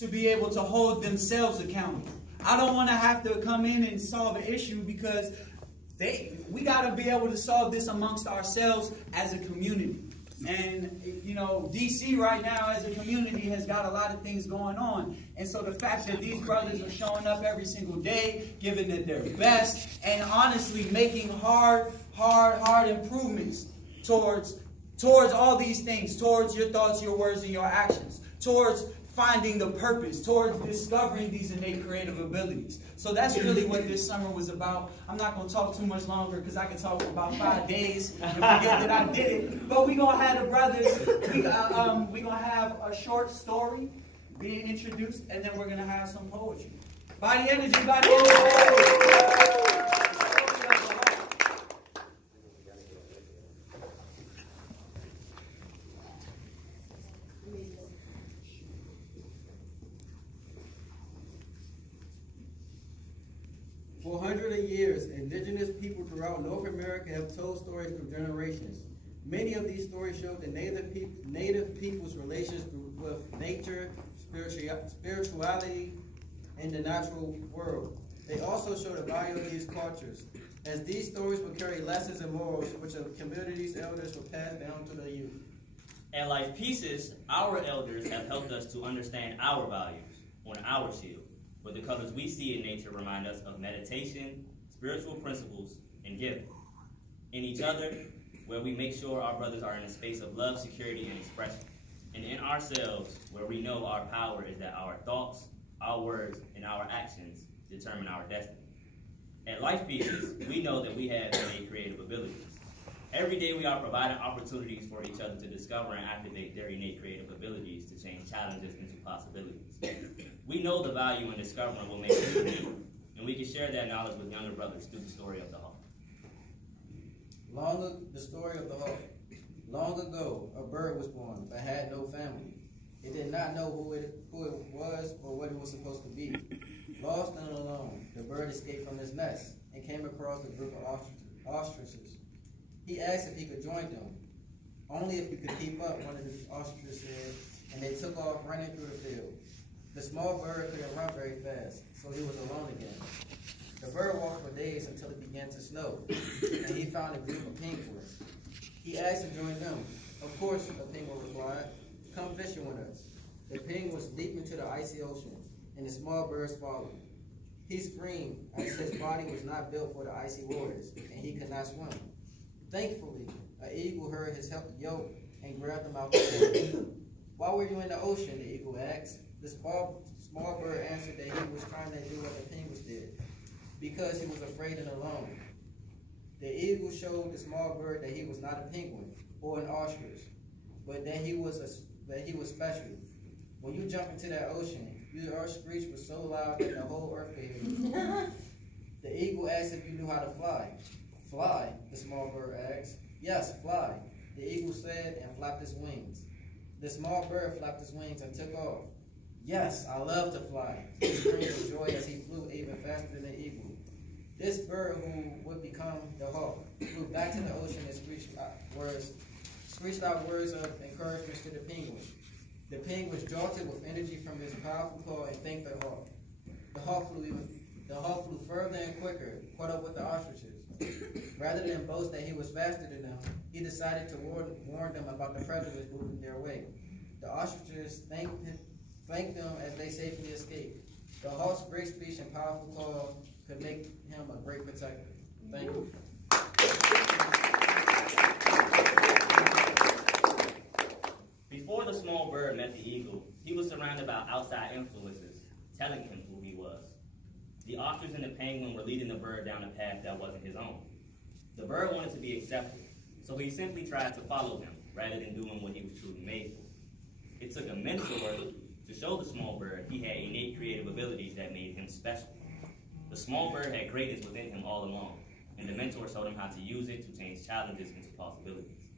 to be able to hold themselves accountable. I don't want to have to come in and solve an issue because we got to be able to solve this amongst ourselves as a community. And, you know, DC right now as a community has got a lot of things going on. And so the fact that these brothers are showing up every single day, giving it their best, and honestly making hard improvements towards all these things, towards your thoughts, your words, and your actions, towards finding the purpose, towards discovering these innate creative abilities. So that's really what this summer was about. I'm not going to talk too much longer because I can talk for about 5 days and forget that I did it. But we're going to have the brothers, we're going to have a short story being introduced, and then we're going to have some poetry. Body energy, body energy. 400 years, indigenous people throughout North America have told stories through generations. Many of these stories show the native people's relations with nature, spirituality, and the natural world. They also show the value of these cultures, as these stories will carry lessons and morals which the community's elders will pass down to the youth. At Life Pieces, our elders have helped us to understand our values on our shield, where the colors we see in nature remind us of meditation, spiritual principles, and giving. In each other, where we make sure our brothers are in a space of love, security, and expression. And in ourselves, where we know our power is that our thoughts, our words, and our actions determine our destiny. At Life Pieces, we know that we have innate creative abilities. Every day we are providing opportunities for each other to discover and activate their innate creative abilities to change challenges into possibilities. We know the value in discovering will make us unique, and we can share that knowledge with younger brothers through the story of the hawk. The story of the hawk. Long ago, a bird was born, but had no family. It did not know who it was or what it was supposed to be. Lost and alone, the bird escaped from his nest and came across a group of ostriches. He asked if he could join them. Only if he could keep up, one of the ostriches said, and they took off running through the field. The small bird couldn't run very fast, so he was alone again. The bird walked for days until it began to snow, and he found a group of penguins. He asked to join them. Of course, the penguin replied, "Come fishing with us." The penguins leaped into the icy ocean, and the small birds followed. He screamed as his body was not built for the icy waters, and he could not swim. Thankfully, an eagle heard his yoke and grabbed him out the water. "Why were you in the ocean?" the eagle asked. The small bird answered that he was trying to do what the penguins did, because he was afraid and alone. The eagle showed the small bird that he was not a penguin or an ostrich, but that he was special. When you jump into that ocean, your screech was so loud that the whole earth could hear you. The eagle asked if you knew how to fly. "Fly?" the small bird asked. "Yes, fly," the eagle said and flapped his wings. The small bird flapped his wings and took off. "Yes, I love to fly," he screamed with joy as he flew even faster than the eagle. This bird, who would become the hawk, flew back to the ocean and screeched out words of encouragement to the penguins. The penguins jolted with energy from his powerful call and thanked the hawk. The hawk flew further and quicker, caught up with the ostriches. Rather than boast that he was faster than them, he decided to warn them about the predators moving their way. The ostriches thanked them as they safely escaped. The hawk's great speech and powerful call could make him a great protector. Thank you. Before the small bird met the eagle, he was surrounded by outside influences, telling him who he was. The ostrich and the penguin were leading the bird down a path that wasn't his own. The bird wanted to be accepted, so he simply tried to follow him, rather than doing what he was truly made for. It took a mentor to show the small bird he had innate creative abilities that made him special. The small bird had greatness within him all along, and the mentor showed him how to use it to change challenges into possibilities.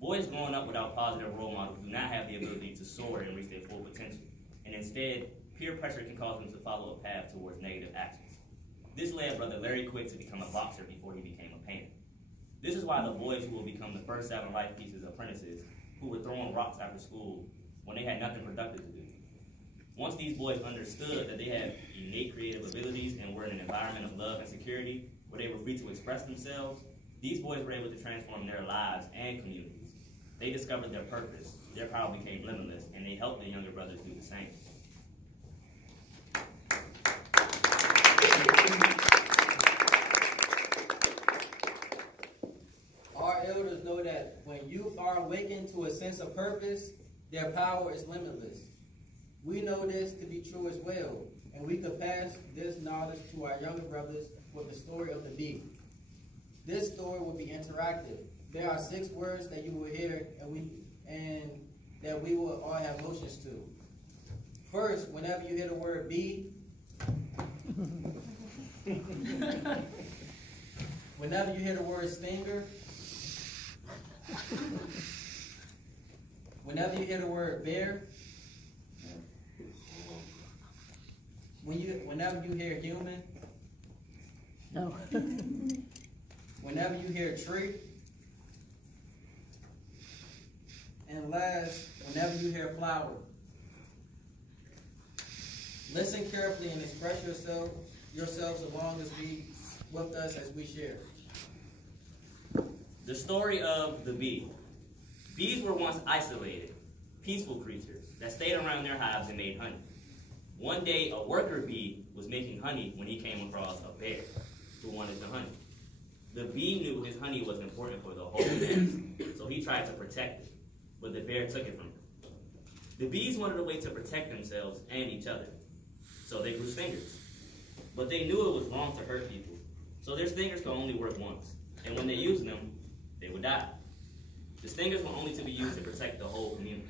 Boys growing up without positive role models do not have the ability to soar and reach their full potential, and instead, peer pressure can cause them to follow a path towards negative actions. This led Brother Larry Quick to become a boxer before he became a painter. This is why the boys who will become the first 7 Life Pieces apprentices, who were throwing rocks after school when they had nothing productive to do. Once these boys understood that they had innate creative abilities and were in an environment of love and security where they were free to express themselves, these boys were able to transform their lives and communities. They discovered their purpose, their power became limitless, and they helped the younger brothers do the same. Our elders know that when youth are awakened to a sense of purpose, their power is limitless. We know this to be true as well, and we could pass this knowledge to our younger brothers with the story of the bee. This story will be interactive. There are 6 words that you will hear and that we will all have motions to. First, whenever you hear the word bee, whenever you hear the word stinger, whenever you hear the word bear, whenever you hear human, No. whenever you hear tree, and last, whenever you hear flower. Listen carefully and express yourselves along with us as we share. The story of the bee. Bees were once isolated, peaceful creatures that stayed around their hives and made honey. One day, a worker bee was making honey when he came across a bear who wanted the honey. The bee knew his honey was important for the whole nest, so he tried to protect it, but the bear took it from him. The bees wanted a way to protect themselves and each other, so they grew stingers. But they knew it was wrong to hurt people, so their stingers could only work once, and when they used them, they would die. The stingers were only to be used to protect the whole community.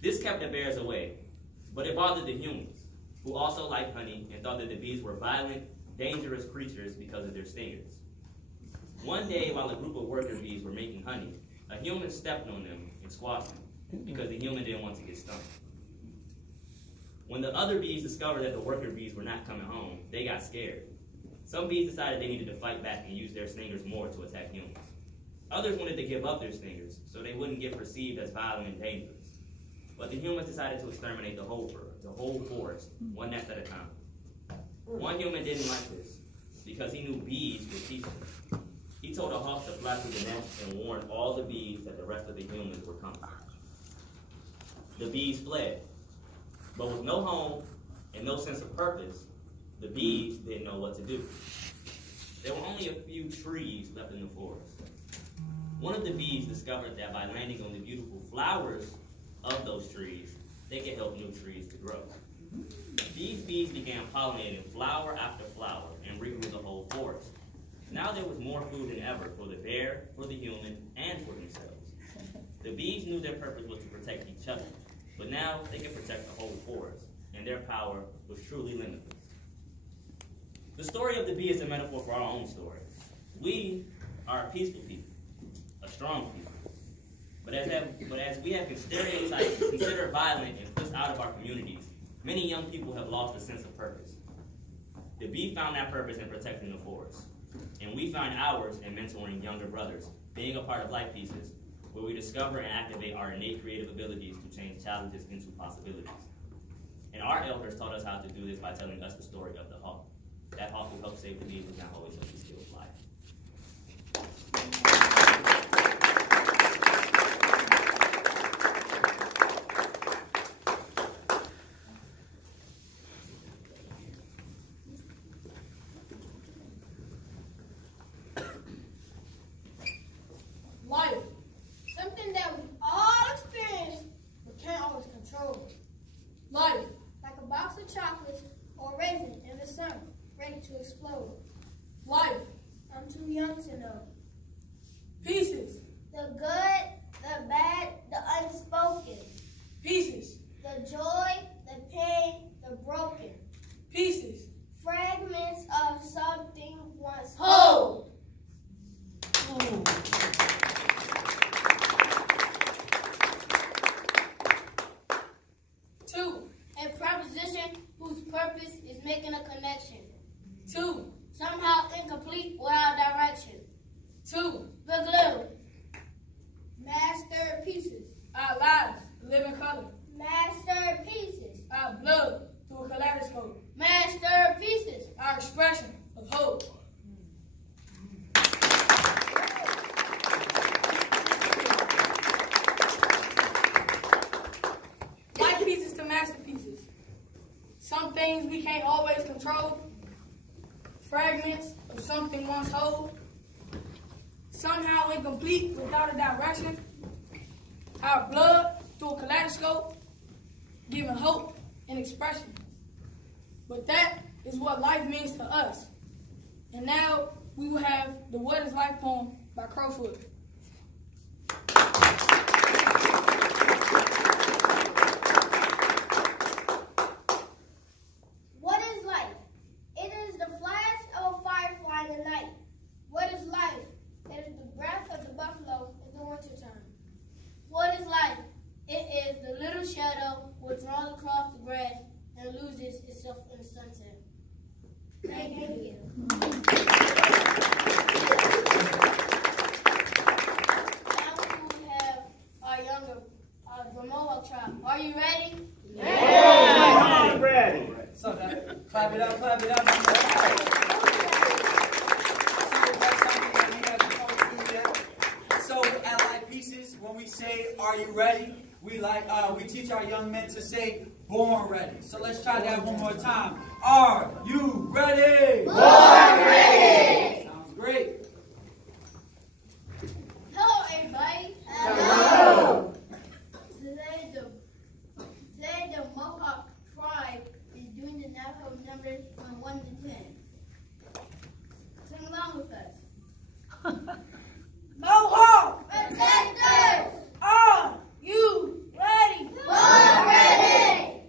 This kept the bears away, but it bothered the humans, who also liked honey and thought that the bees were violent, dangerous creatures because of their stingers. One day, while a group of worker bees were making honey, a human stepped on them and squashed them because the human didn't want to get stung. When the other bees discovered that the worker bees were not coming home, they got scared. Some bees decided they needed to fight back and use their stingers more to attack humans. Others wanted to give up their stingers so they wouldn't get perceived as violent and dangerous. But the humans decided to exterminate the whole forest, one nest at a time. One human didn't like this because he knew bees were peaceful. He told a hawk to fly through the nest and warned all the bees that the rest of the humans were coming. The bees fled, but with no home and no sense of purpose, the bees didn't know what to do. There were only a few trees left in the forest. One of the bees discovered that by landing on the beautiful flowers of those trees, they could help new trees to grow. These bees began pollinating flower after flower and regrew the whole forest. Now there was more food than ever for the bear, for the human, and for themselves. The bees knew their purpose was to protect each other, but now they could protect the whole forest, and their power was truly limitless. The story of the bee is a metaphor for our own story. We are a peaceful people, a strong people. But as we have been stereotyped, considered violent, and pushed out of our communities, many young people have lost a sense of purpose. The bee found that purpose in protecting the forest. And we find ours in mentoring younger brothers, being a part of Life Pieces, where we discover and activate our innate creative abilities to change challenges into possibilities. And our elders taught us how to do this by telling us the story of the hawk. That hawk who helped save the bees was not always helped to steal life. Life, something that we all experience but can't always control. Life, like a box of chocolates or a raisin in the sun, ready to explode. Life, I'm too young to know. Pieces, The good, the bad, the unspoken. pieces, The joy, the pain, the broken. pieces. Fragments of something once Whole. Two, A preposition whose purpose is making a connection. two, Somehow incomplete without direction. two. The glue. Masterpieces. Our lives live in color. Masterpieces. Some things we can't always control. Fragments of something once whole. Somehow incomplete without a direction. Our blood through a kaleidoscope, giving hope and expression. But that is what life means to us. And now we will have the What is Life poem by Crowfoot. What is life? It is the flash of a firefly in the night. What is life? It is the breath of the buffalo in the wintertime. What is life? It is the little shadow which draws across the grass and loses itself in the sunset. Thank you. Now we have our younger, the Mohawk tribe. Are you ready? Yeah! I'm ready. So clap it up, clap it up. So at Life Pieces, when we say, "Are you ready?" we teach our young men to say, "Born ready." So let's try that one more time. Are you ready? Born ready. Sounds great. Hello, everybody. Hello. Today the Mohawk tribe is doing the Navajo numbers from 1 to 10. Sing along with us. Mohawk, Protectors. are you ready? Born ready.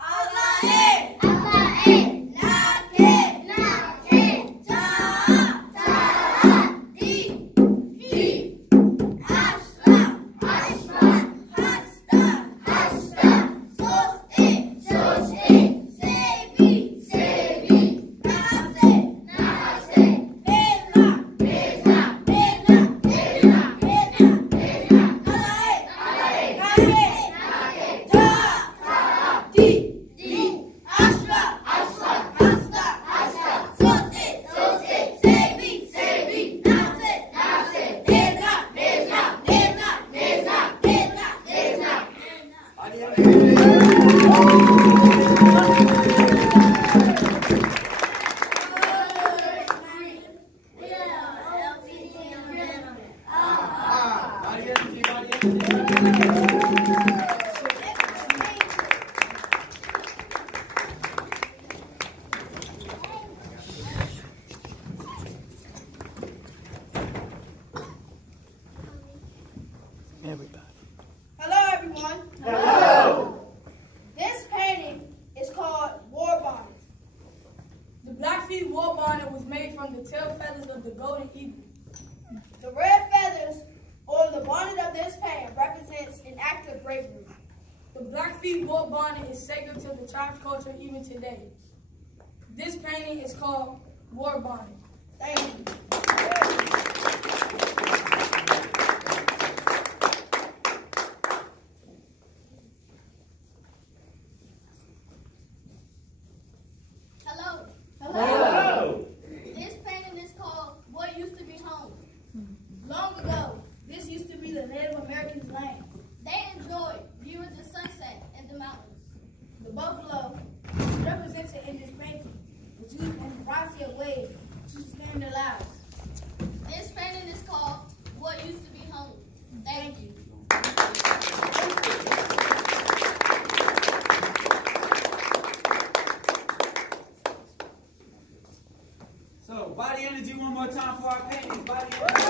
Allah Alain. Nake. Nake. Ta. Ta. Di. Di. Ashla. Ashla. Hasta. Hasta. Soste. Soste. Sebi. Sebi. Nase. Nase. Bela. Bela. Bela. Bela. Bela. Bela. Alain. Alain. Nake. Nake. Ta. Ta. Di. Di. Ashla. Ashla. Hasta. Hasta. Soste. Soste. Sebi. Sebi. Nase. Nase. Bela. Bela. Bela. Bela. Bela. Bela. Body energy, body energy. Hello, everyone. Hello. This painting is called War Bonnet. The Blackfeet War Bonnet was made from the tail feathers of the golden eagle. The red feathers on the bonnet of this painting represents an act of bravery. The Blackfeet War Bonnet is sacred to the tribe's culture even today. This painting is called War Bonnet. Thank you. Hello. Hello. This painting is called What Used to Be Home. Long ago, this used to be the Native Americans' land. They enjoyed viewing the sunset and the mountains. The buffalo is represented in this painting, which used in a variety of ways to sustain their lives. This painting is called What Used to Be Home. Thank you. So, body energy one more time for our paintings. Body energy.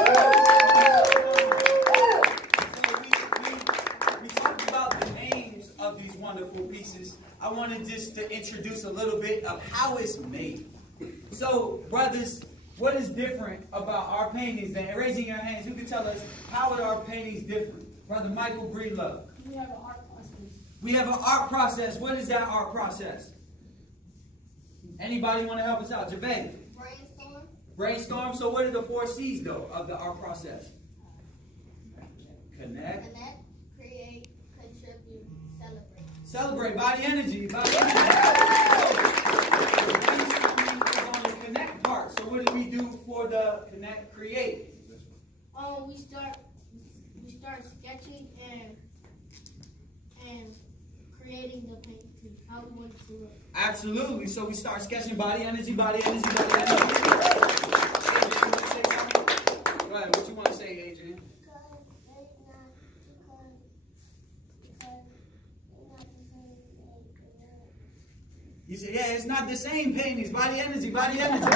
So we talked about the names of these wonderful pieces. I wanted just to introduce a little bit of how it's made. So, brothers, what is different about our paintings? Then, raising your hands, who can tell us how are our paintings different? Brother Michael Breedlove. We have an art process. We have an art process. What is that art process? Anybody want to help us out? Javed. Brainstorm. Brainstorm. So what are the 4 C's, though, of the art process? Connect. Connect, create, contribute, celebrate. Celebrate. Body energy. Body energy. So, brainstorming is on the connect part. So what do we do for the connect, create? We start sketching and creating the painting. how we want it to look. Absolutely. So we start sketching body energy, body energy, body energy. Adrian, you want to say something? Right, what you want to say, Adrian? You say, yeah, it's not the same paintings. Body energy, body energy. So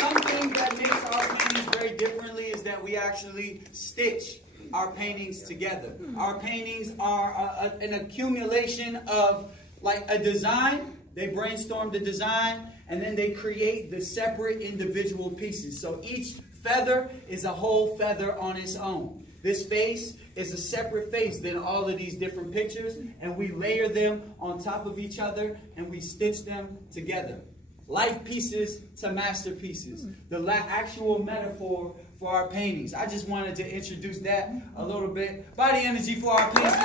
something that makes our paintings very differently is that we actually stitch our paintings together. Our paintings are an accumulation of like a design. They brainstorm the design and then they create the separate individual pieces. So each feather is a whole feather on its own. This face is a separate face than all of these different pictures, and we layer them on top of each other and we stitch them together. Life pieces to masterpieces. The actual metaphor for our paintings. I just wanted to introduce that a little bit. Body energy for our paintings.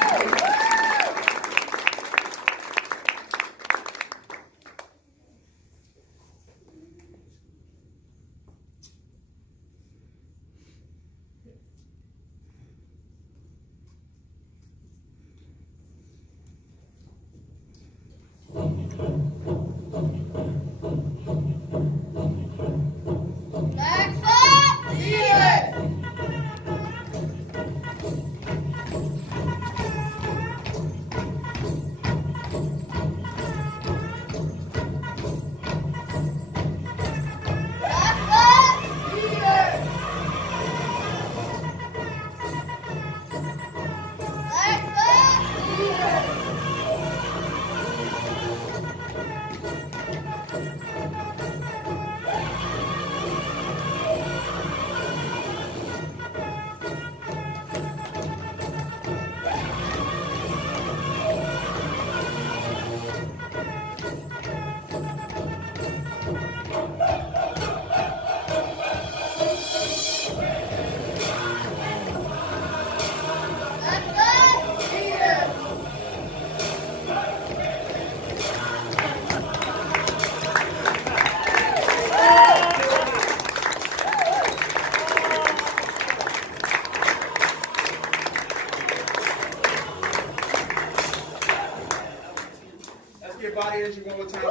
Body energy one more time.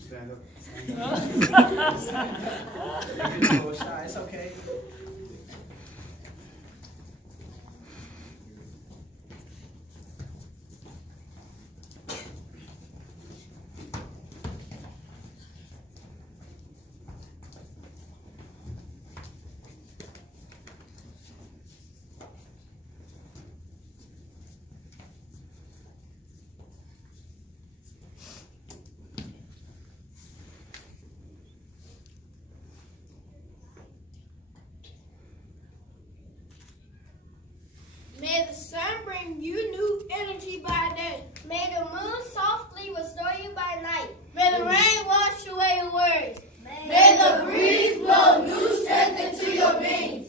Stand up. It's okay. May the sun bring you new energy by day. May the moon softly restore you by night. May the rain wash away your worries. May the breeze blow new strength into your veins.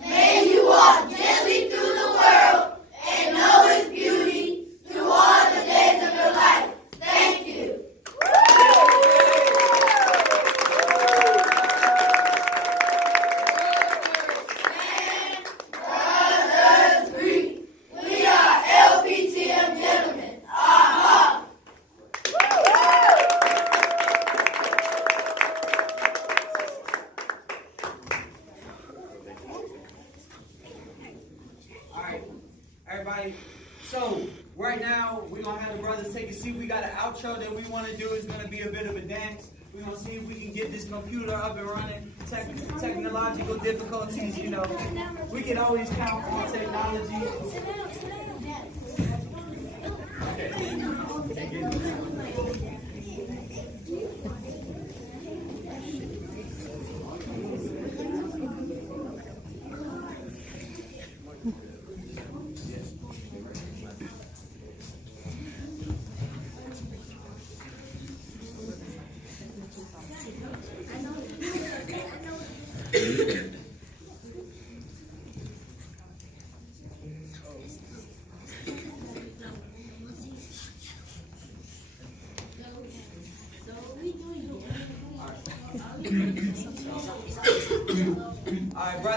May you walk gently through the world and know its beauty through all the days of your life. Thank you. Brothers Greek, we are LPTM gentlemen. Aha! All right, everybody. So right now we're gonna have the brothers take a seat. We got an outro that we want to do. It's gonna be a bit of a dance. We're gonna see if we can get this computer up and running. Technological difficulties, you know, we can always count on technology.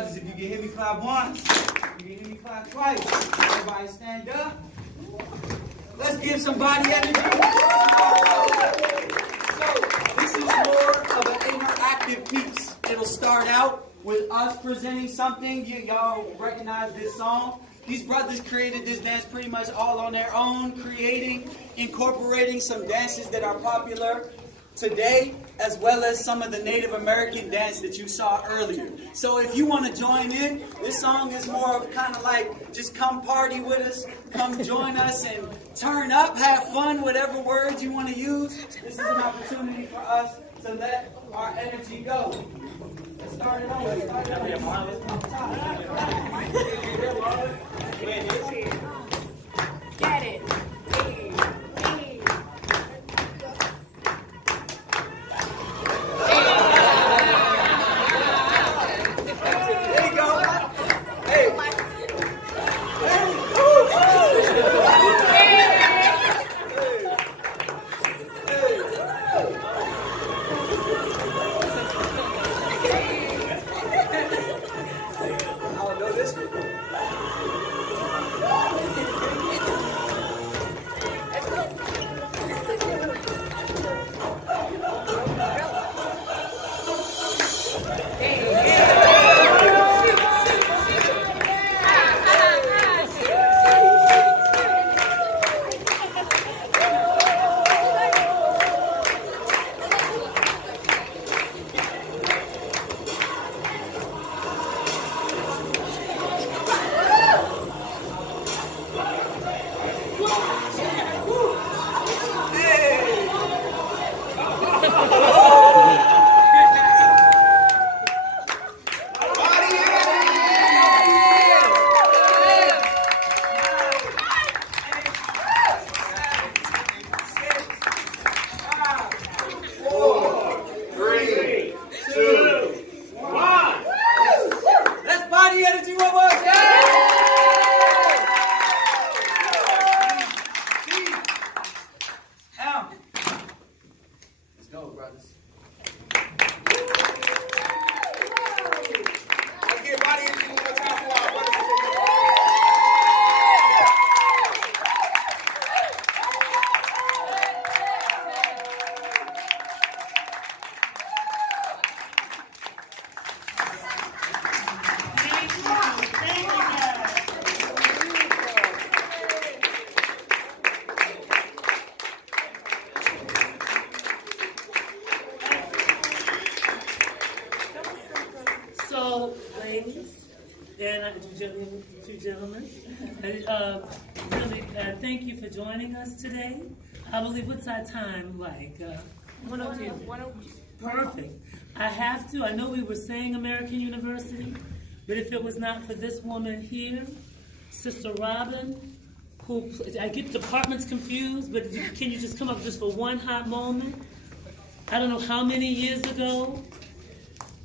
brothers, if you can hear me clap once, you can hear me clap twice. Everybody stand up. Let's give somebody energy. So, this is more of an interactive piece. It'll start out with us presenting something. Y'all recognize this song. These brothers created this dance pretty much all on their own, incorporating some dances that are popular today, as well as some of the Native American dance that you saw earlier. So if you want to join in, this song is more of kind of like, just come party with us, come join us and turn up, have fun, whatever words you want to use. This is an opportunity for us to let our energy go. Let's start it over. Get it. So, ladies and two gentlemen, really, thank you for joining us today. I believe, what's our time like? 1:02. Perfect. I know we were saying American University, but if it was not for this woman here, Sister Robin, who, I get departments confused, but can you just come up just for one hot moment? I don't know how many years ago,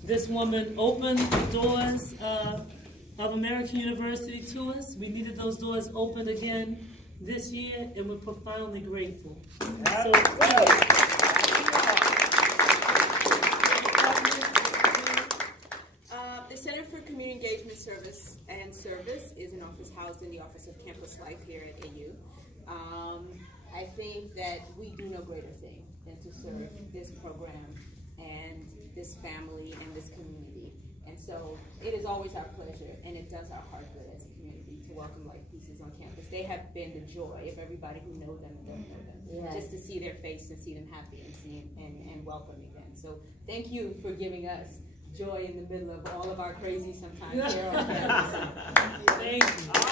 this woman opened the doors of American University to us. We needed those doors opened again this year, and we're profoundly grateful. So, the Center for Community Engagement Service is an office housed in the Office of Campus Life here at AU. I think that we do no greater thing than to serve this program and this family and this community. And so it is always our pleasure, and it does our heart good as a community to welcome Life Pieces on campus. They have been the joy of everybody who knows them and doesn't know them. Yes. Just to see their face and see them happy and welcome again. So thank you for giving us joy in the middle of all of our crazy sometimes here on campus. Thank you. All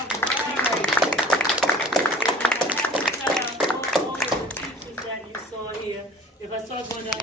of the teachers that you saw here, if I start going down